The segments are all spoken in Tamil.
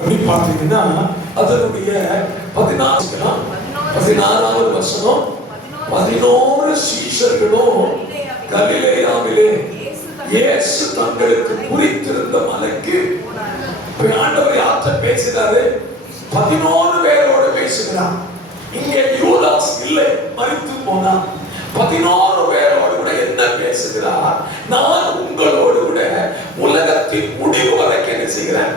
அப்படி பார்த்தீங்கன்னா அதனுடைய 16வது வசனம், 11 சீஷர்களும் கலிலேயாவிலே இயேசு தங்களுக்கு குறித்திருந்த மலைக்கு ஆண்டவர் யார்கிட்ட பேசுகிறாரு? 11 பேரோடு பேசுகிறார். இங்கே யூதாஸ் இல்லை, மரித்து போனார். 11 பேரோடு கூட என்ன பேசுகிறார்? நான் உங்களோடு கூட உலகத்தின் முடிவு வரைக்கும் என்ன செய்கிறேன்,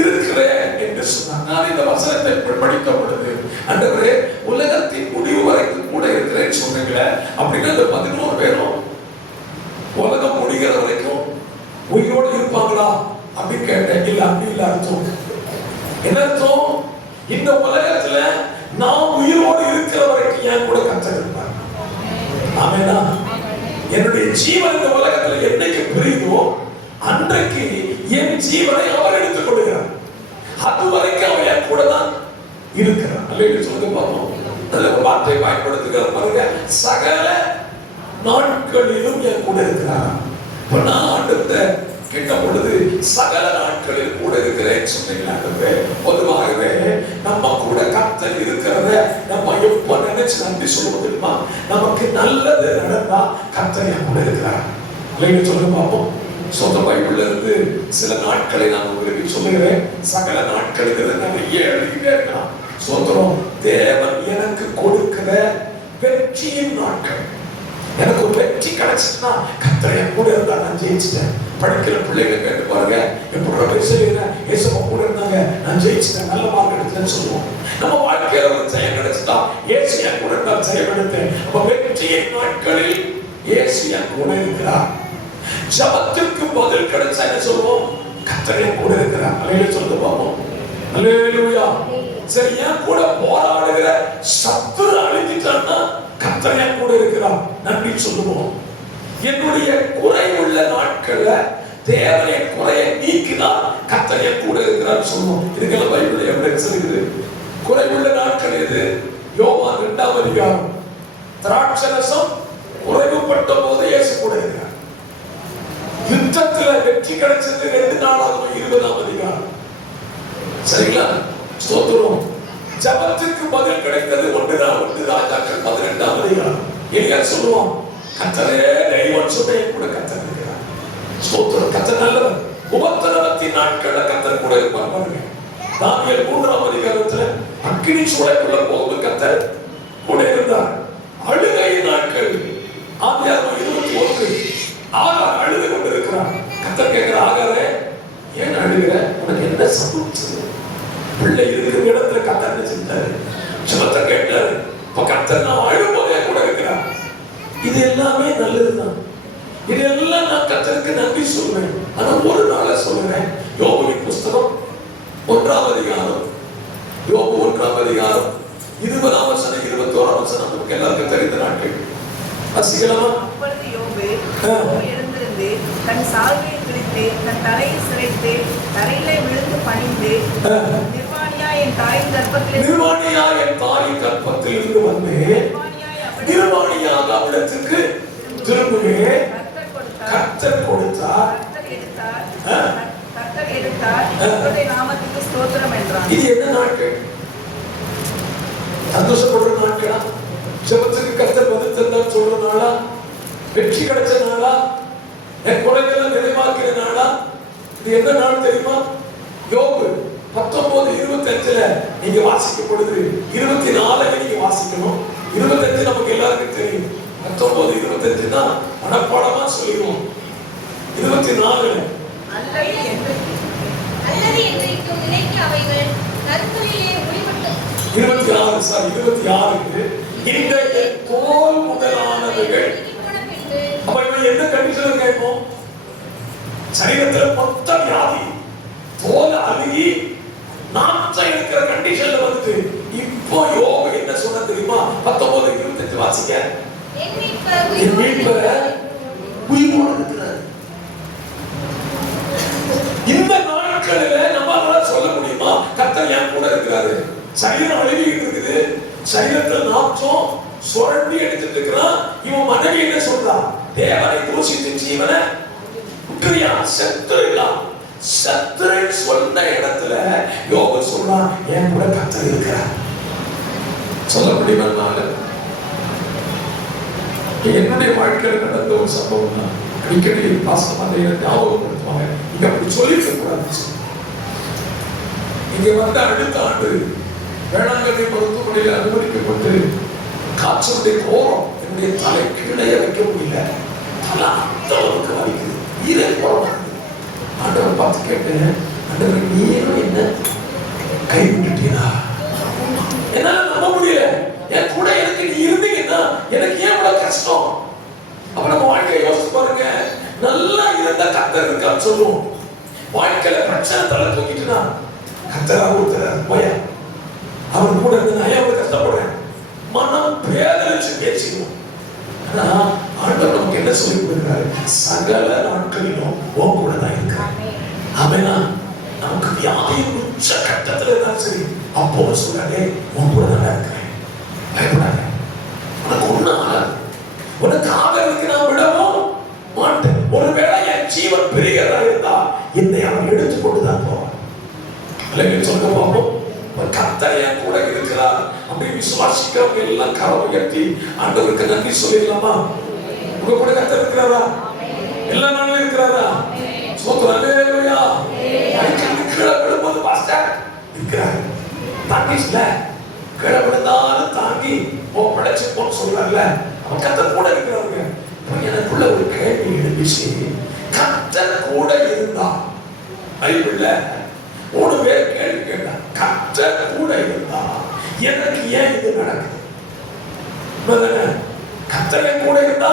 இருக்கிறேன் என்று சொன்னார். நான் இந்த வசனத்தை படித்த பொழுது, ஆண்டவரே உலகத்தின் முடிவு வரைக்கும் கூட இருக்கிறேன்னு சொன்னீங்களே, அப்படின்னா இந்த 11 பேரும் உலகம் முடிகிற வரைக்கும் உயிரோடு இருப்பாங்களா அப்படின்னு கேட்டேன். இல்ல, அப்படி இல்ல. அர்த்தம் என்ன அர்த்தம்? இந்த உலகத்துல நான் உயிரோடு இருக்கிற வரைக்கும் என் கூட கர்த்தர் இருப்பார். ஆமெனா? என்னுடைய ஜீவன் இந்த உலகத்துல என்னைக்கு பிரியுதோ அன்றைக்கு என் ஜீவனை அவர் எடுத்துக் கொள்கிறார். அது வரைக்கும் அவர் என் கூட தான் இருக்கிறார். அல்லேலூயா சொல்லுங்க பாப்போம். நல்ல ஒரு வார்த்தை பயன்படுத்துகிறார் பாருங்க, சகல நாட்களிலும் என் கூட இருக்கிறார். இப்ப நான் ஆண்டவரை கேட்ட பொழுது சகல நாட்களில் கூட இருக்கிறேன்னு சொன்னீங்களா? பொதுவாகவே நம்ம கூட கர்த்தர் இருக்கிறத நம்ம எப்ப நினைச்சு நன்றி சொல்லுவோம் தெரியுமா? நமக்கு நல்லது நடந்தா கர்த்தர் என் கூட இருக்கிறார். இல்லைன்னு சொல்லுங்க பார்ப்போம். சொந்த பைபிள்ல இருந்து சில நாட்களை நான் உங்களுக்கு சொல்லுகிறேன். சகல நாட்களுக்கு நிறைய எழுதிட்டே இருக்கலாம். சோத்திரம். தேவன் எனக்கு கொடுக்கிற வெற்றியின் நாட்கள். எனக்கு ஒரு வெற்றி கிடைச்சுன்னா கர்த்தர் என் கூட இருந்தா நான் ஜெயிச்சிட்டேன். படிக்கிற பிள்ளைங்க கேட்டு பாருங்க, எப்படி பேசுறீங்க, இயேசுவா கூட இருந்தாங்க, நான் ஜெயிச்சிட்டேன், நல்ல மார்க் எடுத்தேன்னு சொல்லுவோம். நம்ம வாழ்க்கையில ஒரு ஜெயம் கிடைச்சிட்டா, இயேசு என் கூட இருந்தால் ஜெயம் எடுத்தேன். அப்ப வெற்றியின் நாட்களில் இயேசு என் கூட இருக்கிறார். ஜபத்திற்கு பதில் கிடைச்சா என்ன சொல்லுவோம்? கர்த்தர் என் கூட இருக்கிறார். அல்லேலூயா சொல்லுங்க பாப்போம். அல்லேலூயா. சரி, என் கூட போராடுகிற சத்துரு அழிஞ்சிட்டான்னா கர்த்தர் என் கூட இருக்கிறார், நன்றி சொல்லுவோம். என்னுடைய குறைவுள்ள நாட்கள்ல தேவனை குறையை நீக்கினார், கர்த்தர் என் கூட இருக்கிறார் சொல்லுவோம். இதுக்கெல்லாம் பைபிள்ல எவிடன்ஸ் இருக்குது. குறைவுள்ள நாட்கள் எது? யோவான் 2ஆம் அதிகாரம். திராட்சரசம் குறைவுபட்ட போது இயேசு கூட இருக்கிறார். யுத்தத்துல வெற்றி கிடைச்சது 2 நாளாகும் 20ஆம் அதிகாரம். சரிங்களா? ஸ்தோத்திரம். ஜபத்துக்கு பதில் கிடைத்தது 1 ராஜாக்கள் 18ஆம் அதிகாரம். எலியா சொல்லுவான், கர்த்தரே தெய்வம் சொன்னே கூட கர்த்தர் இருக்கிறார். ஸ்தோத்திரம். கர்த்தர் நல்லவர். உபத்திரவத்தின் நாட்கள்ல கர்த்தர் கூட இருப்பார் பாருங்க. தானியேல் 3ஆம் அதிகாரத்துல அக்கினி சூளைக்குள்ள போகும்போது கர்த்தர் கூட இருந்தார். அழுகை நாட்கள் ஆதியாகமம் 21 ஆகார் அழுது கொண்டிருக்கிறார். கர்த்தர் கேட்கிற, ஆகாரே ஏன் அழுகிற? உனக்கு என்ன சம்பவிச்சது? பிள்ளை இருக்கிற இடத்துல கர்த்தர் என்ன செஞ்சாரு? ஜெபத்தை கேட்டாரு. இப்ப கர்த்தர் நான் அழும்போதே கூட இருக்கிறார். இது எல்லாமே நல்லதுதான். இதெல்லாம் நான் கர்த்தருக்கு நன்றி சொல்லுவேன். ஆனா ஒரு நாள சொல்லுவேன். யோபுவின் புஸ்தகம் 1ஆம் அதிகாரம், யோபு 1ஆம் அதிகாரம் 20ஆம் வசனம் 21ஆம் வசனம் நமக்கு எல்லாருக்கும் தெரிந்த நாட்கள். வாசிக்கலாமா? அப்பொழுது யோபு எழுந்திருந்து தன் சால்வையை கிழித்து தன் தலையை சிரைத்து தரையிலே விழுந்து பணிந்து, நிர்வாணியா என் தாயின் கர்ப்பத்தில் இருந்து வந்தேன், நிர்வாணியாக அவளிடத்துக்கு திரும்புவேன். கர்த்தர் கொடுத்தார், கர்த்தர் எடுத்தார், அவருடைய நாமத்துக்கு ஸ்தோத்திரம் என்றான். இது என்ன நாட்கள்? சந்தோஷப்படுற நாட்களா? ஜெபத்துக்கு கர்த்தர் பதில் தந்தார் சொல்ற நாளா? வெற்றி கிடைச்ச நாளா? என் குறைகளை நிறைவாக்கிற நாளா? இது என்ன நாள் தெரியுமா? யோபு 19:25 நீங்க வாசிக்கும் பொழுது 24 நீங்க வாசிக்கணும். 25 நமக்கு எல்லாருக்கும் தெரியும். 19:25 தான் மனப்பாடமா சொல்லிடுவோம். 24 அல்லது என்றைக்கும் நினைக்க அவைகள் கருத்துளிலே ஒளிபட்டு 26 இந்த தோல் முதலானவைகள். அப்ப இவன் எந்த கண்டிஷன்ல கேட்போம்? சரீரத்துல மொத்த வியாதி, தோல் அழுகி நாற்றம் எடுக்கிற கண்டிஷன்ல வந்துட்டு இப்போ யோபு என்ன சொன்ன தெரியுமா? 19:25 வாசிக்க. என் மீட்பர் உயிரோடு இருக்கிறார். இந்த நாட்களில நம்மளால சொல்ல முடியுமா கர்த்தர் என் கூட இருக்கிறாரு? சரீரம் அழுகிட்டு இருக்குது, சரீரத்துல நாற்றம் சுரண்டி எடுத்துட்டு இருக்கிறான். இவன் மனைவி என்ன சொல்றா? தேவனை தூஷித்து ஜீவனை விட்டுறியா? செத்துறா. சத்துரை சொன்ன இடத்துல யோபு சொல்றான், என் கூட கர்த்தர் இருக்கிறார். சொல்ல முடியுமா? என்னுடைய வாழ்க்கையில் நடந்த ஒரு சம்பவம் தான். அடிக்கடி பாசமாக ஞாபகப்படுத்துவாங்க. இங்க அப்படி சொல்லிக்க கூடாது. இங்க வந்து அடுத்த ஆண்டு வேளாங்கண்ணி மருத்துவமனையில் அனுமதிக்கப்பட்டு காய்ச்சலுடைய கோரம் என்னுடைய தலை கீழே வைக்க முடியல. தலை அந்த அளவுக்கு வலிக்குது. ஈரே கோரம். ஆண்டவர் பார்த்து கேட்டேன், ஆண்டவர் நீரும் என்ன கை விட்டுட்டீங்களா? என்னால நம்ப முடியல. என் கூட எனக்கு நீ இருந்தீங்கன்னா எனக்கு ஏன் இவ்வளவு கஷ்டம்? அப்ப நம்ம வாழ்க்கையை யோசிச்சு பாருங்க. நல்லா இருந்தா கர்த்தர் இருக்கான்னு சொல்லுவோம். வாழ்க்கையில பிரச்சனை தலை தூக்கிட்டுனா கர்த்தரா ஒருத்தர் போயா அவர் கூட இருந்து நான் எவ்வளவு கஷ்டப்படுறேன், மனம் பேதலிச்சு பேசிடுவோம். ஆனா ஆண்டவர் நமக்கு என்ன சொல்லி கொடுக்கிறாரு? சகல நாட்களிலும் உன் கூட தான் இருக்காரு. ஆமெனா. நமக்கு வியாதியின் உச்ச கட்டத்துல இருந்தாலும் சரி, அப்போ சொல்றாரு உன் கூட தான் இருக்கிறேன், பயப்படாத, உனக்கு ஒண்ணும் ஆகாது, உனக்கு ஆதரவுக்கு நான் விடவும் மாட்டேன். ஒருவேளை என் ஜீவன் பெரியதா இருந்தா என்னை அவன் எடுத்துக்கொண்டுதான் போவான். சொல்ல பார்ப்போம். கர்த்தர் என் கூட இருக்கிறார் அப்படி விசுவாசிக்கிறவங்க எல்லாம் கரம் உயர்த்தி ஆண்டவருக்கு நன்றி சொல்லிடலாமா? உங்க கூட கர்த்தர் இருக்கிறாரா? எல்லா நாளும் இருக்கிறாரா? ஸ்தோத்திரம். அல்லேலூயா. கீழே விழும்போது பாஸ்டர் இருக்கிறார். தாங்கிஸ்ல கீழே விழுந்தாலும் தாங்கி படைச்சு போன்னு சொல்றாருல, அவன் கர்த்தர் கூட இருக்கிறாருங்க. எனக்குள்ள ஒரு கேள்வி எழுப்பிச்சு, கர்த்தர் கூட இருந்தா பைபிள்ல 3 பேர் கேள்வி கேட்டார். கர்த்தர் கூட இருந்தா எனக்கு ஏன் இது நடக்குது? கர்த்தர் கூட இருந்தா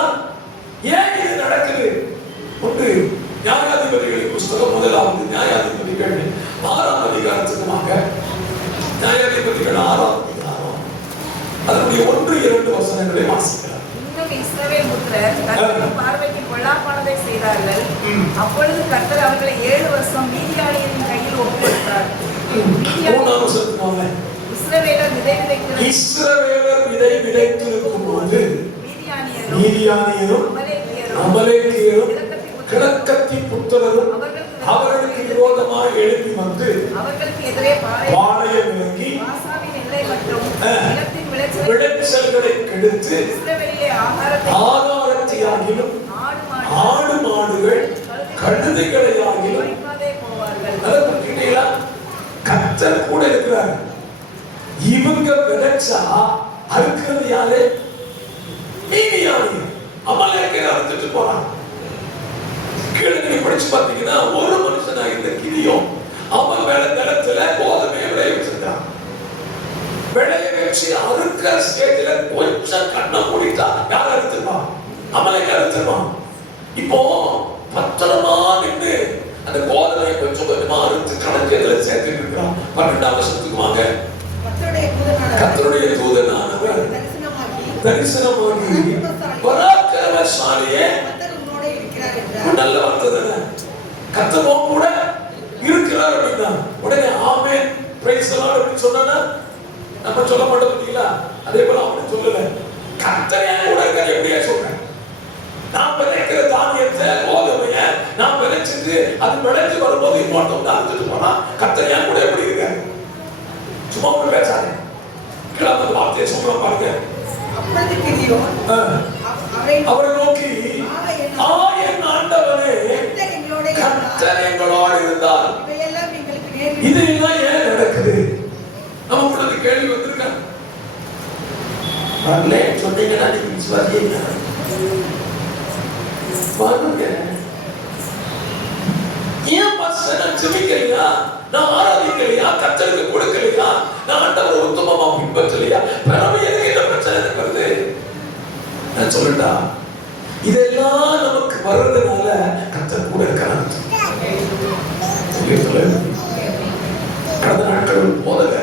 ஏன் இது நடக்குது? ஒன்று நியாயாதிபதிகளின் புஸ்தகம் 1வது நியாயாதிபதிகள் 6ஆம் அதிகாரத்துக்குமாக நியாயாதிபதிகள் 6ஆம் அதிகாரம் அதனுடைய 1-2 வசனங்களை வாசிக்கலாம். இஸ்ரவேல் புத்திரர் கர்த்தரின் பார்வைக்கு பொல்லாப்பானதை செய்தார்கள். அப்பொழுது கர்த்தர் அவர்களை 7 வருஷம் மீதியானியரின் கையில் ஒப்புக்கொடுத்தார். இஸ்ரவேலர் விதை விதைத்திருக்கும் போது மீதியானியரும் அமலேக்கியரும் கிழக்கத்தி புத்திரரும் அவர்களுக்கு விரோதமாக எழுப்பி வந்து அவர்களுக்கு எதிரே பாளையம் இறங்கி விளைச்சல்களை கெடுத்து ஆகாரத்தை ஆகிலும் ஆடு மாடுகள் கழுதைகளை ஆகிலும் கர்த்தர் கூட இருக்கிறார். இவங்க விளைச்சா அறுக்கிறது யாரு? மீதியானியர். அமலேக்கியர் அறுத்துட்டு போறான். கீழே படிச்சு பார்த்தீங்கன்னா ஒரு மனுஷனா இருந்த கிதியோன் அவன் மேல நிலத்துல கோதுமையை விளைய வச்சிருக்கான். விளைய வச்சு அறுக்க ஸ்டேஜ்ல கொஞ்சம் கண்ணை மூடிட்டா யார் அறுத்துருவான்? அமலேக்கியர் அறுத்துருவான். இப்போ பத்திரமா நின்று அந்த கோதுமையை கொஞ்சம் கொஞ்சமா அறுத்து கணக்குல சேர்த்துட்டு இருக்கிறான். 12ஆம் வருஷத்துக்கு வாங்க. கர்த்தருடைய தூதனானவர் தரிசனமாகி பராக்கிரமசாலியே நல்ல வார்த்தை தானே, கர்த்தர் கூட இருக்கிறார் அப்படின்னா உடனே ஆமென் பிரைஸ் தி லார்ட் அப்படி சொன்னா நம்ம சொல்ல மாட்டோம் பாத்தீங்களா? அதே போல அவன் சொல்லல, கர்த்தர் கூட இருக்காரு. எப்படியா சொல்றேன்? நான் விளைக்கிற தானியத்தை கோதுமையை நான் விளைச்சிட்டு அது விளைச்சு வரும்போது இன்னொருத்தவங்க அறுத்துட்டு போனா கர்த்தர் கூட எப்படி இருக்காரு? சும்மா கூட பேசாதே, கிளம்ப வார்த்தையை சொல்ல பாருங்க. அவரை நோக்கி என் ஆண்டவனே கர்த்தர் எங்களோடு இருந்தால் இதெல்லாம் ஏன் நடக்குது? நமக்கு கேள்வி வந்திருக்காங்க. சொன்னீங்கன்னா நீங்க விசுவாசிங்க பாருங்க. ஏன் பாஸ்டர் நான் ஜெபிக்கலையா, நான் ஆராதிக்கலையா, கர்த்தருக்கு கொடுக்கலையா, நான் ஆண்டவரை உத்தமமா பின்பற்றலையா, பிறகு எனக்கு என்ன பிரச்சனை வருது? நான் சொல்லட்டா, இதெல்லாம் நமக்கு வர்றதுனால கர்த்தர் கூட இருக்காங்க. கடந்த நாட்கள் போதல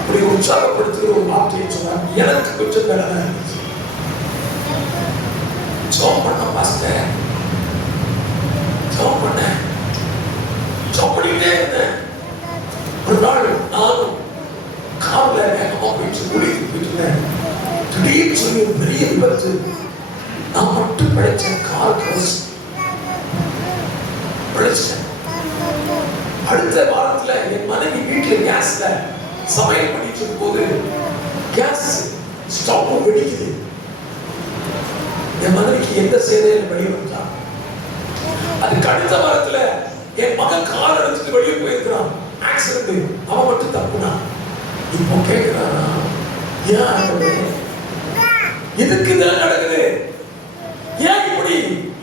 இப்படி உற்சாகப்படுத்துகிற ஒரு வார்த்தையை சொன்னார். எனக்கு கொஞ்சம் தடவை ஜோம் பண்ண பாஸ்டர், ஜோம் பண்ண ஜோம் பண்ணிட்டே இருந்தேன். ஒரு நாள் நானும் கார்ல வேகமா போயிட்டு குடிக்கு போயிட்டு திடீர்னு சொல்லி ஒரு பெரிய விபத்து. நான் மட்டும் பிழைச்சேன். கார் பிழைச்சேன். அடுத்த வாரத்துல என் மனைவி கேஸ்ல சமையல் பண்ணிட்டு இருக்கும்போது கேஸ் ஸ்டவ் வெடிக்குது. என் மனைவிக்கு எந்த சேதையில வெளியே வந்தா, அதுக்கு அடுத்த வாரத்துல என் மகன் கால் எடுத்துட்டு வெளியே போயிருக்கிறான். ஆக்சிடென்ட், அவன் மட்டும் தப்புனா. இப்போ கேட்கிறானா, ஏன் இதுக்கு தான் நடக்குது? ஏன் இப்படி?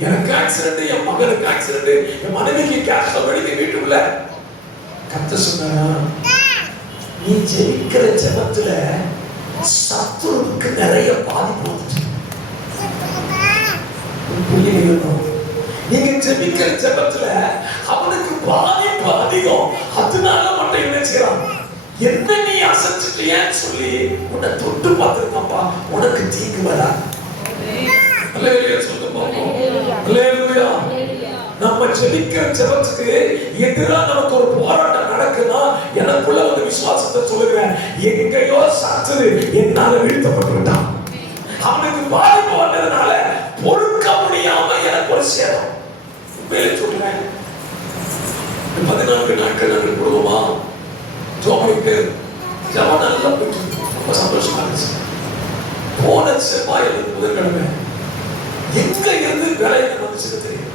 எனக்கு ஆக்சிடென்ட், என் மகனுக்கு ஆக்சிடென்ட், என் மனைவிக்கு கேஸ் வெடிக்க வீட்டுக்குள்ள. கர்த்தர் சொன்னாரா, நீ ஜெயிக்கிற ஜெபத்துல சத்துருவுக்கு நிறைய பாதிப்பு வந்துச்சு. நீங்க ஜெபிக்கிற ஜெபத்துல அவனுக்கு பாதிப்பு அதிகம். அதனால மட்டும் என்ன செய்யறான், என்ன நீ அசைச்சிட்டியன்னு சொல்லி உன்னை தொட்டு பார்த்துருக்காப்பா, உனக்கு தீங்கு வரா. அல்லேலூயா சொல்லுங்க பாப்போம். அல்லேலூயா. நம்ம ஜெபிக்கிற ஜெபத்துக்கு எதிரா நமக்கு ஒரு போராட்டம் நடக்குன்னா எனக்குள்ள ஒரு விசுவாசத்தை சொல்லுகிறேன், எங்கேயோ சத்துரு என்னால வீழ்த்தப்பட்டு விட்டான். அவனுக்கு பாதிப்பு வந்ததுனால பொறுக்க முடியாம எனக்கு ஒரு சேதம். மேலே சொல்றேன், 14 நாட்கள் நாங்கள் கொடுவோமா ஜோமணி பேர் ஜபம் நல்லா போயிட்டு ரொம்ப சந்தோஷமா இருந்துச்சு. போன செவ்வாயில் புதன்கிழமை எங்க இருந்து வேலையை வந்துச்சுன்னு தெரியும்.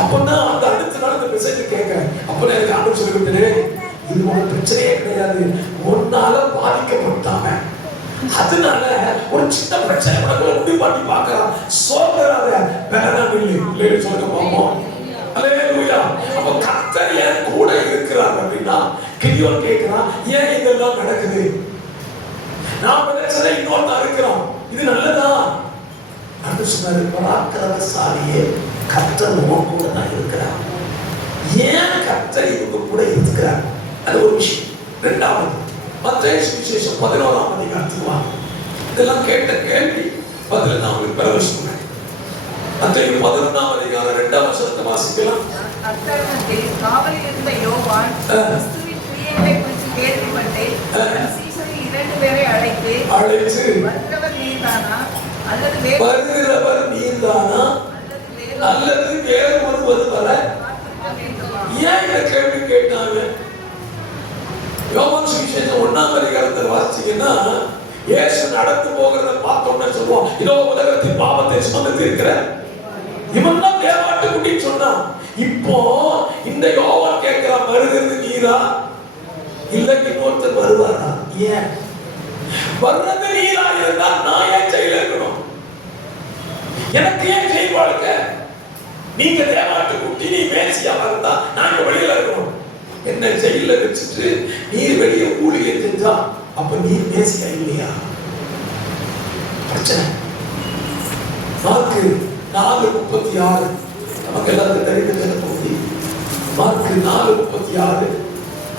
அப்பதான் அந்த அடுத்த நாள் இந்த மெசேஜ் கேட்கிறேன். அப்பதான் எனக்கு ஆண்டு சொல்லி கொடுத்தேன், இது ஒரு பிரச்சனையே கிடையாது, ஒன்னால பாதிக்கப்பட்டாங்க, அதனால ஒரு சின்ன பிரச்சனை கூட உண்டு பண்ணி பார்க்கலாம், சோதராத வேணாம் இல்லை சொல்லுங்க பாப்போம். அல்லேலூயா. அப்ப கர்த்தர் என் கூட இருக்கிறார் அப்படின்னா கிதியோன் கேட்கிறான், ஏன் இதெல்லாம் நடக்குது? நான் நினைச்சதை இன்னொருத்தா இருக்கிறோம், இது நல்லதா? அப்படி சொன்னாரு, பராக்கிரமசாலியே கர்த்தர் உன் கூட தான் இருக்கிறார். ஏன் கர்த்தர் இவங்க கூட இருக்கிறார்? அது ஒரு விஷயம். இரண்டாவது, மத்தேயு சுவிசேஷம் 11ஆம் அதிகாரத்துக்கு வா. இதெல்லாம் கேட்ட கேள்வி பதில நான் உங்களுக்கு பிரவேசிக்கிறேன். மத்தேயு 11ஆம் அதிகாரம் 2ஆம் வசனத்தை வாசிக்கலாம். அத்தருணத்தில் காவலில் இருந்த யோவான் கிறிஸ்துவின் கிரியைகளை குறித்து கேள்விப்பட்டு சீசரில் 2 பேரை அழைத்து வருகிறவர் நீர்தானா அல்லது வேறு ஒருவர் வர? ஏன் இந்த கேள்வி கேட்டாங்க? யோவான் சுவிசேஷம் 1ஆம் அதிகாரத்தை வாசிச்சீங்கன்னா இயேசு நடந்து போகிறத பார்த்தோம்னு சொல்லுவோம், இதோ உலகத்தின் பாவத்தை சுமந்து இருக்கிற இவன் தான் தேவாட்டுக்குட்டின்னு சொன்னான். இப்போ இந்த யோவான் கேட்கிறான், வருகிறது நீரா இல்ல இன்னொருத்தர் வருவாரா? ஏன் வர்றது நீரா இருந்தா நான் ஏன் ஜெயில இருக்கணும்? எனக்கு ஏன் ஜெயில் வாழ்க்கை? நீங்க தேவாட்டுக்குட்டி, நீ மேசியாவா இருந்தா நான் வெளியில இருக்கணும். என்ன ஜெயில வச்சுட்டு நீர் வெளியே ஊழியம் செஞ்சா அப்ப நீர் மேசியா இல்லையா? பிரச்சனை. மார்க்கு 4:36 நமக்கு எல்லாரும் தெரிந்த பகுதி. மார்க்கு 4:36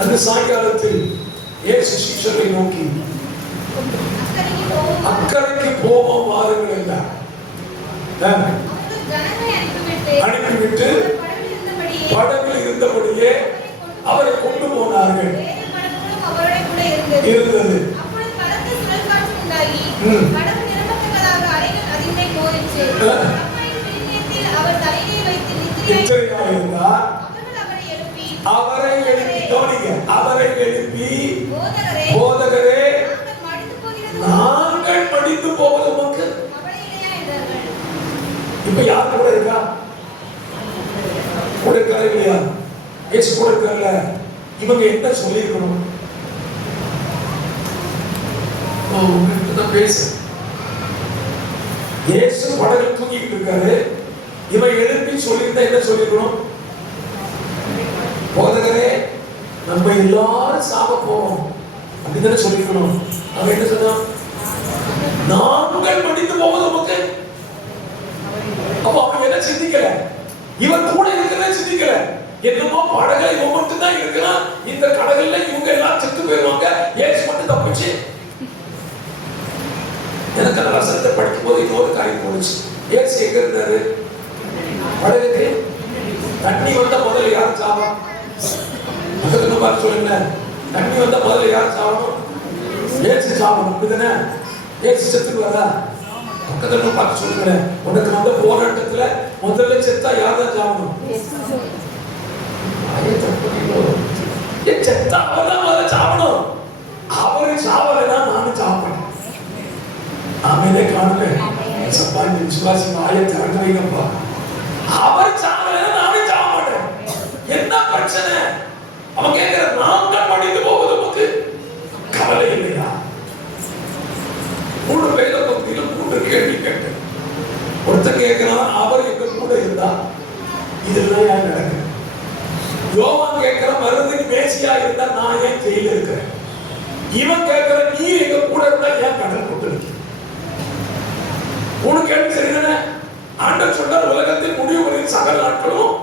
அந்த சாயங்காலத்தில் இயேசு சீஷரை நோக்கி அக்கறைக்கு போவோம் வாருங்கள் என்றார். அனுப்பிவிட்டு படவில் இருந்தபடியே அவரை கொண்டு போனார்கள். இருந்தது. அவரை எழுப்பி போதகரே நாங்கள் மடிந்து போவது மக்கள். இப்ப யார் கூட இருக்கா? கூட இருக்கா இல்லையா? இயேசு கூட இருக்கல. இவங்க என்ன சொல்லி இருக்கணும்? பேசு. இயேசு படகில் தூங்கிட்டு இருக்காரு. இவன் எழுப்பி சொல்லியிருந்தா என்ன சொல்லிருக்கணும்? போதகரே நம்ம எல்லாரும் சாக போறோம் அப்படிதானே சொல்லிருக்கணும். அவன் என்ன சொன்னான்? நாங்கள் மடிந்து போவது மக்கள். அப்ப அவன் என்ன சிந்திக்கல? இவன் கூட இருக்கிறத சிந்திக்கல. என்னமோ படகுல இவன் மட்டும் தான் இருக்கிறான், இந்த கடல்ல இவங்க எல்லாம் செத்து போயிருவாங்க, இயேசு மட்டும் தப்பிச்சு. எனக்கு அந்த வசனத்தை படிக்கும் போது இன்னொரு காரியம் போனுச்சு. இயேசு எங்க இருந்தாரு? படகுக்கு தண்ணி வந்தா முதல்ல யார் சாவா? பக்கத்துல பார்த்து சொல்லுங்க. தண்ணி வந்தா முதல்ல யார் சாவணும்? இயேசு சாவணும். அப்படிதானே? இயேசு செத்துக்கு வரா? பக்கத்துல பார்த்து சொல்லுங்க. உனக்கு வந்த போராட்டத்துல முதல்ல செத்தா யார் தான் சாவணும்? செத்தா அவர்தான் சாவணும். அவரு சாவலைன்னா நானும் சாப்பிடணும். ஆமேனே காணுங்க. சப்பா இந்த விசுவாசி வாயை திறந்து வைங்கப்பா. அவர் சாவலைன்னா நானும் சாவ மாட்டேன். என்ன பிரச்சனை? அவன் கேட்கிற நாங்கள் மடிந்து போவது நமக்கு கவலை இல்லையா? 3 வேத பக்தியில 3 கேள்வி கேட்டேன். ஒருத்தன் கேட்கிறான், அவர் எங்க கூட இருந்தா இதெல்லாம் ஏன் நடக்குது? யோவான் கேட்கிற மருந்துக்கு மேசியா இருந்தா நான் ஏன் ஜெயில இருக்கிறேன்? இவன் கேட்கிற நீ எங்க கூட இருந்தா ஏன் கடல் கொண்டு இருக்கு? 3 கேள்வி சரிதானே? ஆண்டவர் சொன்னார், உலகத்தின் முடிவு வரைக்கும் சகல நாட்களும்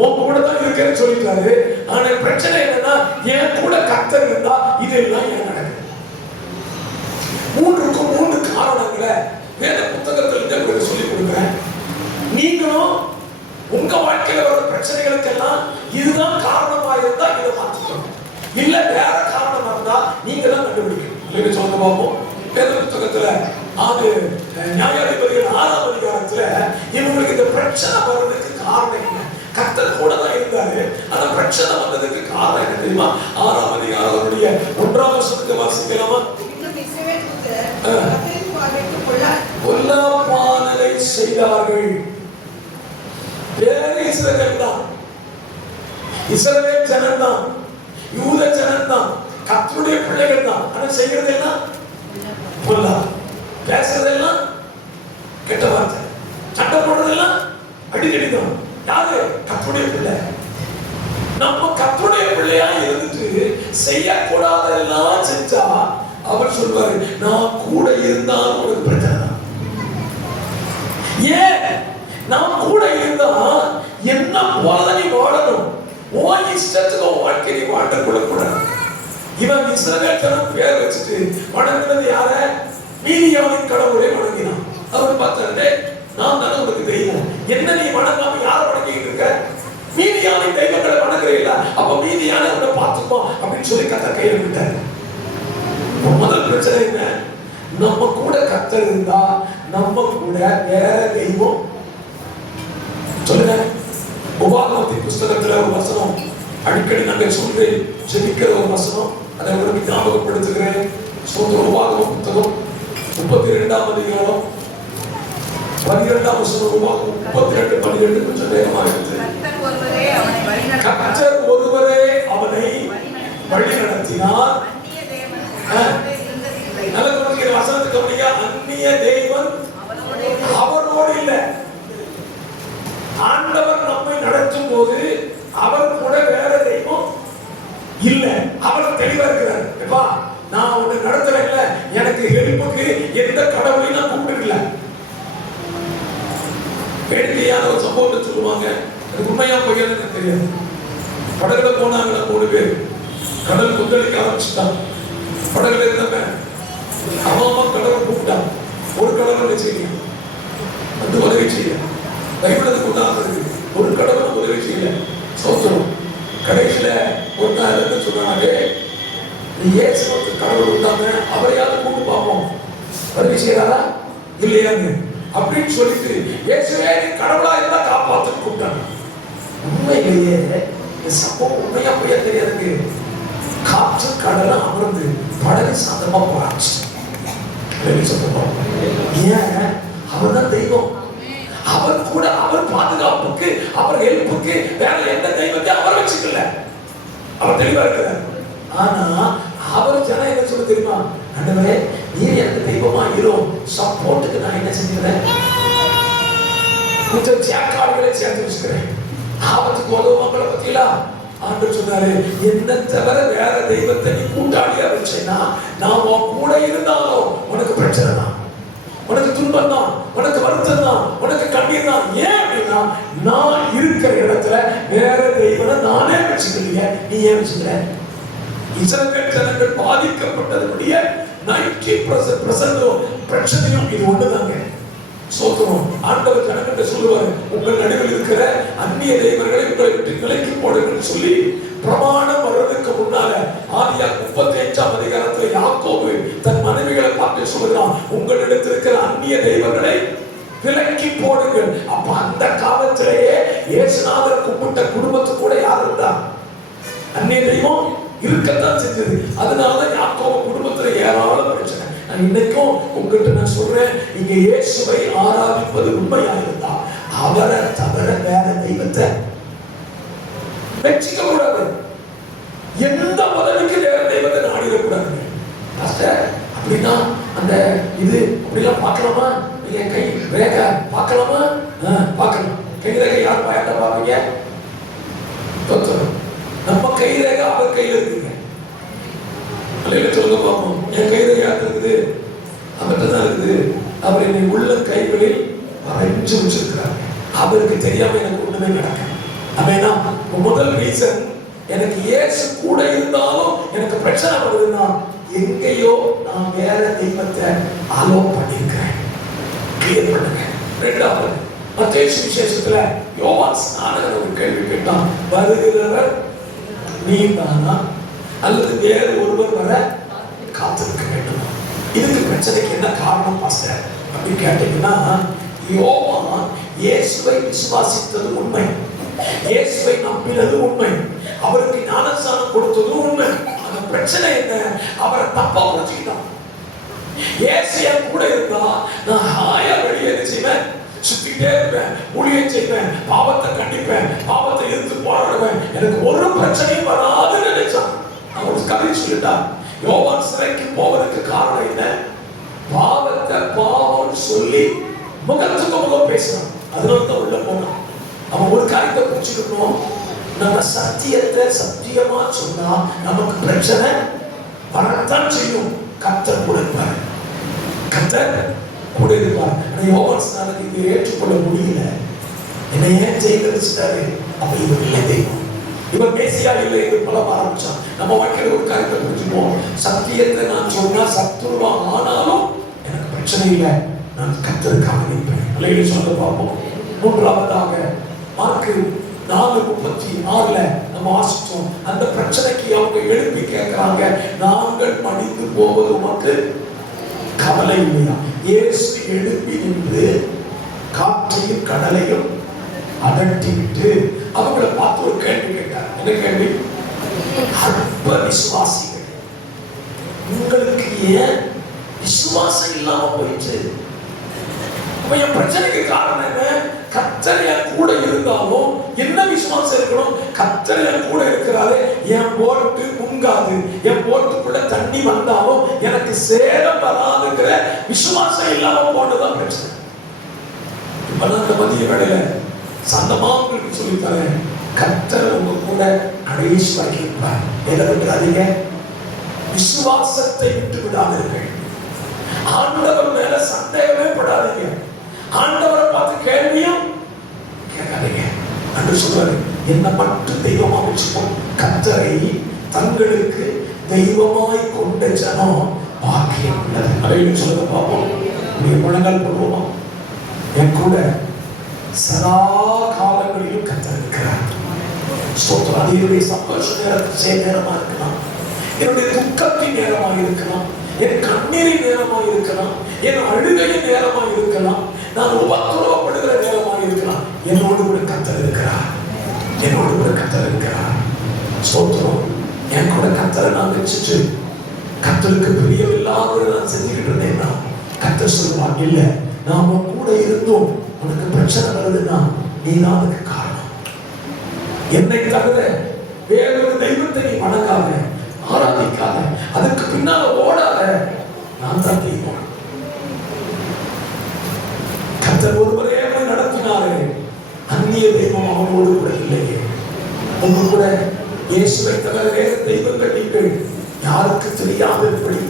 உன் கூட தான் இருக்கேன்னு சொல்லிட்டாரு. ஆனா பிரச்சனை என்னன்னா, என் கூட கர்த்தர் இருந்தா இதெல்லாம் ஏன் நடக்குது? 3க்கும் 3 காரணங்களை வேத புத்தகத்துல இருந்து சொல்லி கொடுக்குறேன். நீங்களும் உங்க வாழ்க்கையில வர பிரச்சனைகளுக்கெல்லாம் இதுதான் காரணமா இருந்தா இதை மாற்றிக்கணும். இல்ல வேற காரணமா இருந்தா நீங்க தான் கண்டுபிடிக்கணும். சொல்ல பார்ப்போம். வேத புத்தகத்துல அது நியாயாதிபதிகள் 6ஆம் அதிகாரத்துல இவங்களுக்கு இந்த பிரச்சனை வர்றதுக்கு காரணம் என்ன? கர்த்தர் கூட தான் இருந்தாரு. ஆனா பிரச்சனை வந்ததுக்கு காரணம் என்ன தெரியுமா? 6ஆம் அதிகாரத்துடைய 1ஆம் வசனத்தை வாசிக்கலாமா? பொல்லாப்பானதை செய்தார்கள். பேரு இஸ்ரவேல் தான், இஸ்ரவேல் ஜனம் தான், யூத ஜனம் தான், கர்த்தருடைய பிள்ளைகள் தான். ஆனா செய்யறது என்ன? பொல்லா. பேசுறதெல்லாம் கெட்ட வார்த்தை, சண்டை போடுறதெல்லாம் அடிக்கடி தான். யாரு? கர்த்தருடைய பிள்ளை. நம்ம கர்த்தருடைய பிள்ளையா இருந்துட்டு செய்யக்கூடாதெல்லாம் செஞ்சா அவர் சொல்வாரு, நான் கூட இருந்தால் உனக்கு பிரச்சனை. ஏன்? நான் கூட இருந்தா என்ன போல நீ வாழணும். உன் இஷ்டத்துக்கு வாழ்க்கை நீ வாழ்ந்து கொள்ளக்கூடாது. இவன் இஸ்ரவேல் ஜனம் பேர் வச்சுட்டு வணங்கினது யார? மீதியானின் கடவுளை வணங்கினான். அவர் பார்த்தாரு, நான் தானே உனக்கு தெய்வம், என்ன நீ வணங்காம யாரை வணங்கிட்டு இருக்க? மீதியானின் தெய்வங்களை வணங்குறீங்களா? அப்ப மீதியான உன்னை பார்த்துப்போம் அப்படின்னு சொல்லி கர்த்தர் கையில் விட்டாரு. முதல் பிரச்சனை என்ன? நம்ம கூட கர்த்தர் இருந்தா நம்ம கூட வேற தெய்வம். சொல்லுங்க. உபாகமத்தின் புஸ்தகத்துல ஒரு வசனம் அடிக்கடி நாங்கள் சொல்லி ஜெபிக்கிற ஒரு வசனம், அதை உங்களுக்கு ஞாபகப்படுத்துகிறேன். உபாகம புத்தகம் 32ஆம் அதிகாரம் 12ஆம் வசனம். உபாகமம் 32:12 கொஞ்சம் வேகமாக இருக்கு. கர்த்தர் ஒருவரே அவனை வழி நடத்தினார். நல்ல கவனிக்கிற வசனத்துக்கு கவனிங்க. அந்நிய தேவன் அவரோடு இல்லை. ஆண்டவர் நம்மை நடத்தும் போது அவர் கூட வேற தெய்வம் இல்ல. அவர் தெளிவா இருக்கிறார். எப்பா, நான் உன்னை நடத்துறேன்ல, எனக்கு ஹெல்ப்புக்கு எந்த கடவுளையும் நான் கூப்பிடல. வேடிக்கையான ஒரு சம்பவத்தை சொல்லுவாங்க. எனக்கு உண்மையா பொய்யான்னு எனக்கு தெரியாது. படகுல போனாங்க 3 பேர். கடல் கொந்தளிக்க ஆரம்பிச்சுட்டான். படகுல இருந்தவன் அவன் கடவுள் கூப்பிட்டான். ஒரு கடவுள் செய்ய அந்த உதவி செய்ய கைவிடத்துக்கு உண்டாகிறது. ஒரு கடவுள் உதவி செய்யல. சோத்திரம். கடைசியில ஒரு நாள் சொன்னாங்க, நீ ஏசுக்கு கடவுள் உண்டாம அவரையாவது கூட்டு பார்ப்போம், உதவி செய்யறாரா இல்லையான்னு அப்படின்னு சொல்லிட்டு இயேசுவே நீ கடவுளா இருந்தா காப்பாத்துன்னு கூப்பிட்டாங்க. உண்மையிலேயே இந்த சம்பவம் உண்மையா பொய்யா தெரியாதுங்க. காற்று கடலை அமர்ந்து படகு சாந்தமா போராச்சு. ஏன்? அவர் தான் தெய்வம். அவர் கூட அவர் பாதுகாப்புக்கு, அவர் ஹெல்ப்புக்கு வேற எந்த தெய்வத்தை அவர் வச்சுக்கல. அவர் தெளிவா இருக்கிறார். ஆனா அவர் ஜனம் என்ன சொல்ல தெரியுமா? ஆண்டவரே, நீர் எனக்கு தெய்வமா இரும், சப்போர்ட்டுக்கு நான் என்ன செஞ்சுக்கிறேன்? கொஞ்சம் சேக்காடுகளை சேர்த்து வச்சுக்கிறேன். ஆபத்துக்கு உதவுவாங்களை பத்தியா ஆண்டவர் சொன்னாரு, என்ன தவிர வேற தெய்வத்தை நீ கூட்டாளியா வச்சேன்னா நான் உன் கூட இருந்தாலும் உனக்கு பிரச்சனை தான், உனக்கு துன்பம் தான், உனக்கு வருத்தம் தான், உனக்கு கண்ணீர் தான். ஏன் அப்படின்னா நான் இருக்கிற இடத்துல வேற தெய்வத்தை நானே வச்சுக்கலையே, நீ ஏன் வச்சுக்கிற? இஸ்ரவேல் ஜனங்கள் பாதிக்கப்பட்டதுடைய 90% பிரச்சனையும் இது ஒண்ணுதாங்க. சோத்திரம். ஆண்டவர் ஜனங்கிட்ட சொல்லுவாரு, உங்கள் நடுவில் இருக்கிற அந்நிய தெய்வங்களை உங்களை விட்டு விலக்கி போடுங்கள் சொல்லி பிரமாணம் வர்றதுக்கு முன்னால ஆதியாகமம் 35ஆம் அதிகாரத்துல யாக்கோபு தன் மனைவிகளை பார்த்து சொல்றான், உங்களிடத்தில் இருக்கிற அந்நிய தெய்வங்களை விலக்கி போடுங்கள். அப்ப அந்த காலத்திலேயே இயேசுநாதர் கும்பிட்ட குடும்பத்து கூட யார் இருந்தா? அந்நிய தெய்வம் இருக்கத்தான் செஞ்சது. அதனால யாக்கோபு குடும்பத்துல ஏராளம் பிரச்சனை. நான் இன்னைக்கும் உங்ககிட்ட நான் சொல்றேன், இங்க இயேசுவை ஆராதிப்பது உண்மையா இருந்தா அவரை தவிர வேற தெய்வத்தை வெச்சிக்க கூடாது. எந்த பதவிக்கு வேற தெய்வத்தை நாடிடக்கூடாது. அப்படின்னா அந்த இது அப்படிலாம் பார்க்கலாமா? நீங்க கை ரேகை பார்க்கலாமா? பார்க்கலாம். கை ரேகை யார் பயத்தை பார்ப்பீங்க? நம்ம கை ரேகை அவர் கையில இருக்குங்க. சொல்லுங்க பார்ப்போம். என் கை ரேகை யாருக்கு இருக்குது? அவர்கிட்ட தான் இருக்குது. அவர் என்னை உள்ள கைகளில் வரைஞ்சு வச்சிருக்கிறார். அவருக்கு தெரியாம எனக்கு ஒண்ணுமே நடக்க. அப்படின்னா முதல் ரீசன், எனக்கு இயேசு கூட இருந்தாலும் எனக்கு பிரச்சனை வருதுன்னா எங்கேயோ நான் வேற தெய்வத்தை ஆலோ பண்ணிருக்கிறேன். கிளியர் பண்ணுங்க. ரெண்டாவது மத்தேயு சுவிசேஷத்துல யோவான் ஸ்நானகர் ஒரு கேள்வி கேட்டான், வருகிறவர் நீதானா அல்லது வேறு ஒருவர் வர காத்திருக்க வேண்டும்? இதுக்கு பிரச்சனைக்கு என்ன காரணம் பாஸ்டர் அப்படின்னு கேட்டீங்கன்னா, யோவான் இயேசுவை விசுவாசித்தது உண்மை, இயேசுவை நம்பினது உண்மை, அவருக்கு ஞானஸ்நானம் கொடுத்தது உண்மை. அந்த பிரச்சனை என்ன? அவரை தப்பா புரிஞ்சுக்கிட்டான். இயேசு என் கூட இருந்தா நான் ஹாயா வெளியே செய்வேன், சுத்திட்டே இருப்பேன், ஊழியம் செய்வேன், பாவத்தை கண்டிப்பேன், பாவத்தை எதிர்த்து போராடுவேன், எனக்கு ஒரு பிரச்சனையும் வராதுன்னு நினைச்சான். அவனுக்கு கதை சொல்லிட்டான். யோவான் சிறைக்கு போவதற்கு காரணம் என்ன? பாவத்தை பாவம் சொல்லி முகத்துக்கு முகம் பேசுறான். அதனால தான் உள்ள போனான். அவன் ஒரு காரியத்தை புரிஞ்சுக்கணும், நம்ம சத்தியத்தை சத்தியமா சொன்னா நமக்கு பிரச்சனை வரத்தான் செய்யும். கர்த்தர் கூட இருப்பார், கர்த்தர் கூட இருப்பார். யோவான் ஸ்நானகருக்கு ஏற்றுக்கொள்ள முடியல. என்ன ஏன் செய்து வச்சுட்டாரு? அப்ப இவர் இல்லை தெய்வம், இவர் மேசியா இல்லை என்று பலம் ஆரம்பிச்சான். நம்ம வாழ்க்கையில் ஒரு காரியத்தை புரிஞ்சுப்போம், சத்தியத்தை நான் சொன்னா சத்துருவா ஆனாலும் எனக்கு பிரச்சனை இல்லை, நான் கர்த்தருக்காக நிற்பேன். அல்லேலூயா சொல்ல பார்ப்போம். மூன்றாவதாக மார்க்கு 4:36 நம்ம வாசிச்சோம். அந்த பிரச்சனைக்கு அவங்க எழுப்பி கேட்கிறாங்க, நாங்கள் மடிந்து போவது உமக்கு கவலை இல்லையா? இயேசு எழுப்பி நின்று காற்றையும் கடலையும் அதட்டிவிட்டு அவங்களை பார்த்து ஒரு கேள்வி கேட்டார். என்ன கேள்வி? அற்ப விசுவாசிகள், உங்களுக்கு ஏன் விசுவாசம் இல்லாம போயிடுச்சு? என் பிரச்சனைக்கு காரணம் என்ன? கர்த்தர் என் கூட இருந்தாலும் என்ன விசுவாசம் இருக்கணும்? கர்த்தர் என் கூட இருக்கிறாரு, என் போட்டு முங்காது, என் போட்டுக்குள்ள தண்ணி வந்தாலும் எனக்கு சேதம் வராதுங்கிற விசுவாசம் இல்லாம போனதான் பிரச்சனை. இப்ப நான் மதிய வேலையில சந்தமா உங்களுக்கு சொல்லித்தரேன், கர்த்தர் உங்க கூட கடைசி வரைக்கும் இருப்பார். எதை விட்டுறாதீங்க, விசுவாசத்தை விட்டு விடாதீர்கள். ஆண்டவர் மேல சந்தேகமே படாதீங்க. ஆண்டவரை பார்த்து கேள்வியும் கேட்காதீங்க. அன்று சொல்றாரு, என்ன மட்டும் தெய்வமா வச்சுப்போம். கர்த்தரை தங்களுக்கு தெய்வமாய் கொண்ட ஜனம் பாக்கியம் உள்ளது. அதையும் சொல்ல பார்ப்போம். முழங்கால் போடுவோமா? என் கூட சதா காலங்களிலும் கர்த்தர் இருக்கிறார். ஸ்தோத்திரம். அது என்னுடைய சந்தோஷ நேரத்தில் நேரமா இருக்கலாம், என்னுடைய துக்கத்தின் நேரமாக இருக்கலாம், என் கண்ணீரின் நேரமாக இருக்கலாம், என் அழுகையின் நேரமாக இருக்கலாம், நான் உபத்திரவப்படுகிற நேரமாக இருக்கலாம். என்னோடு கூட கர்த்தர் இருக்கிறார், என்னோடு கூட கர்த்தர் இருக்கிறார். ஸ்தோத்திரம். என் கூட கர்த்தரை நான் வச்சுட்டு கர்த்தருக்கு பிரியமில்லாத நான் செஞ்சுக்கிட்டு இருந்தேன்னா கர்த்தர் சொல்லுவாங்க, இல்லை நாம கூட இருந்தோம், உனக்கு பிரச்சனை வருதுன்னா நீ தான் அதுக்கு காரணம். என்னை தவிர வேறொரு தெய்வத்தை நீ வணங்காத, ஆராதிக்காத, அதுக்கு பின்னால ஓடாத, நான் தான் தெய்வம். கர்த்தர் ஒருவரே நடத்தினாரே, அந்நிய தெய்வம் அவனோடு கூட இல்லையே. உங்க கூட இயேசுவை தவிர வேறு தெய்வங்கள் நீங்கள் யாருக்கு தெரியாதபடி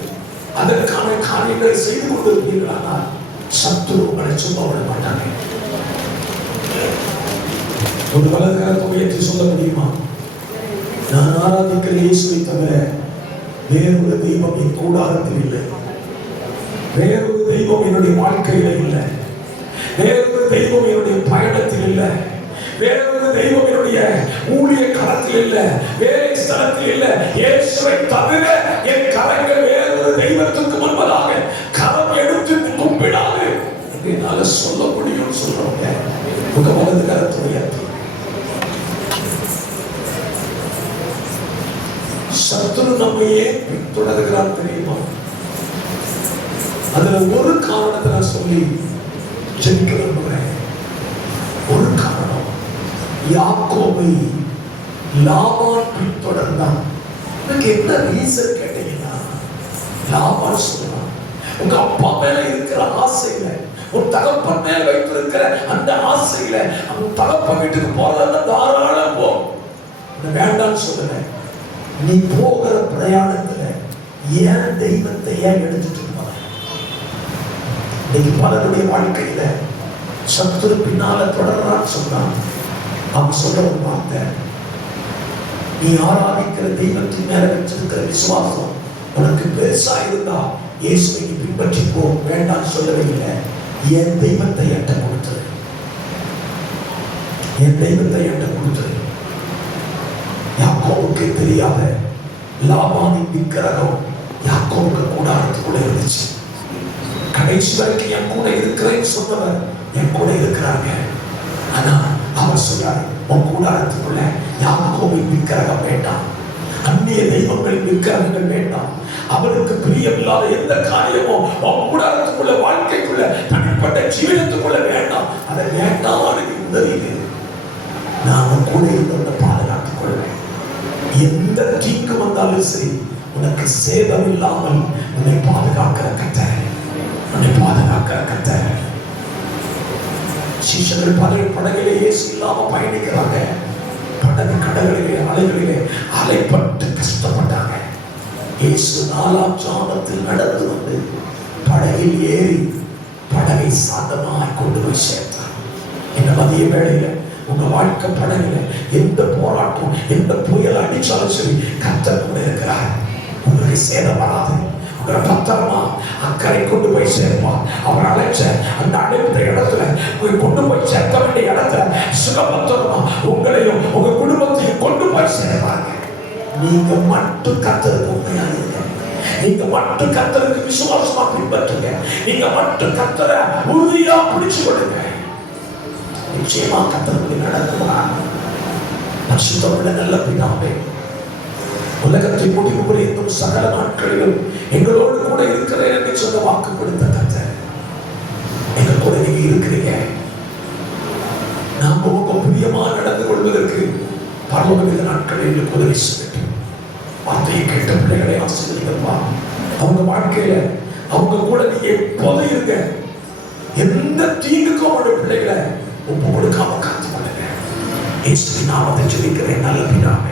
அதற்கான காரியங்களை செய்து கொண்டிருப்பீர்களானால் சத்துரு உங்களை சும்மா விட மாட்டாங்க. ஒரு வலதுகரத்தை உயர்த்தி சொல்ல முடியுமா? நான் ஆராதிக்கிற இயேசுவை தவிர வேறொரு தெய்வம் என் கூடாரத்தில் இல்லை, வேறொரு தெய்வம் என்னுடைய வாழ்க்கையில இல்லை, வேறொரு தெய்வம் என்னுடைய பயணத்தில் இல்லை, வேறொரு தெய்வம் என்னுடைய ஊழிய களத்தில் இல்லை, வேலை ஸ்தலத்தில் இல்லை. இயேசுவை தவிர என் கரங்கள் வேறொரு தெய்வத்துக்கு முன்பதாக கரம் எடுத்து கும்பிடாது என்னால சொல்ல முடியும் சொல்றவங்க உங்க வலது கரத்தை உயர்த்தி சத்துரு நம்ம ஏன் பின்தொடர்கிறான் தெரியுமா? அதுல ஒரு காரணத்தை நான் சொல்லி ஜெபிக்க விரும்புகிறேன். ஒரு காரணம், யாக்கோபை லாபான் பின்தொடர்ந்தான். என்ன ரீசன் கேட்டீங்கன்னா, லாபான் சொல்றான், உங்க அப்பா மேல இருக்கிற ஆசையில, உன் தகப்பன் மேல வைத்திருக்கிற அந்த ஆசையில, அவன் தகப்பன் வீட்டுக்கு போறதா தாராளம் போ, வேண்டான்னு சொல்லுங்க. நீ போகிற பிரயாணத்துல ஏன் தெய்வத்தை ஏன் எடுத்துட்டு போற? இன்னைக்கு பலருடைய வாழ்க்கையில சத்துரு பின்னால தொடர்றான்னு சொன்னான். அவன் சொல்ற ஒரு வார்த்தை, நீ ஆராதிக்கிற தெய்வத்தின் மேல வச்சிருக்கிற விசுவாசம் உனக்கு பெருசா இருந்தா இயேசுவை நீ பின்பற்றி போ, வேண்டாம் சொல்லவே இல்லை. என் தெய்வத்தை என்கிட்ட கொடுத்துரு, என் தெய்வத்தை என்கிட்ட கொடுத்துரு. யாக்கோவுக்கு தெரியாத லாபானின் விக்கிரகம் யாக்கோவுக்கு கூடாரத்துக்குள்ள இருந்துச்சு. கடைசி வரைக்கும் என் கூட இருக்கிறேன்னு சொன்னவர் என் கூட இருக்கிறாங்க. ஆனா அவர் சொல்றாரு, உன் கூடாரத்துக்குள்ள யாக்கோவின் விக்கிரகம் வேண்டாம், அந்நிய தெய்வங்களின் விக்கிரகங்கள் வேண்டாம். அவருக்கு பிரியமில்லாத எந்த காரியமும் உன் கூடாரத்துக்குள்ள, வாழ்க்கைக்குள்ள, தனிப்பட்ட ஜீவனத்துக்குள்ள வேண்டாம். அதை வேண்டாம் உதவி நான் உன் கூட இருந்த பாதுகாத்துக் கொள்வேன். எந்த தீங்கு வந்தாலும் சரி, உனக்கு சேதம் இல்லாமல் உன்னை பாதுகாக்கிற கர்த்தர், உன்னை பாதுகாக்கிற கர்த்தர். சீஷர்கள் படகிலே இயேசு இல்லாம பயணிக்கிறாங்க. படகு கடலிலே அலைகளிலே அலைப்பட்டு கஷ்டப்பட்டாங்க. இயேசு 4ஆம் ஜாமத்தில் நடந்து வந்து படகில் ஏறி படகை சாந்தமாய் கொண்டு போய் சேர்த்தார். இந்த மதிய வேளையில உங்க வாழ்க்கை படகுல எந்த போராட்டம், எந்த புயல் அடிச்சாலும் சரி, கர்த்தர் கூட இருக்கிறார். உங்களுக்கு சேதம் வராது. உங்களை பத்திரமா அக்கறை கொண்டு போய் சேர்ப்பார். அவர் அழைச்ச அந்த அழைத்த இடத்துல கொண்டு போய் சேர்க்க வேண்டிய இடத்துல சுகபத்திரமா உங்களையும் உங்க குடும்பத்தையும் கொண்டு போய் சேர்ப்பாங்க. நீங்க மட்டும் கர்த்தருக்கு உண்மையா இருங்க. நீங்க மட்டும் கர்த்தருக்கு விசுவாசமா பின்பற்றுங்க. நீங்க மட்டும் கர்த்தரை உறுதியா பிடிச்சு கொடுங்க. நிச்சயமா கர்த்தருக்கு நடக்குவார். பரிசுத்தமுள்ள நல்ல பிதாவே, உலகத்தை முடிவு புரியும் சகல நாட்களிலும் எங்களோடு கூட இருக்கிறேன் என்று சொன்ன வாக்கு கொடுத்த கர்த்தர், எங்க கூட நீங்க இருக்கிறீங்க. நாம் உங்க பிரியமா நடந்து கொள்வதற்கு பரலோக நாட்கள் எங்களுக்கு உதவி செய்யட்டும். வார்த்தையை கேட்ட பிள்ளைகளை ஆசீர்வதிங்கப்பா. அவங்க வாழ்க்கையில அவங்க கூட நீங்க எப்போதும் இருங்க. எந்த தீங்குக்கும் அவருடைய பிள்ளைகளை ஒப்பு கொடுக்காம காத்து பண்ணுங்க. இயேசுவின் நாமத்தை ஜெபிக்கிறேன் நல்ல பிதாவே.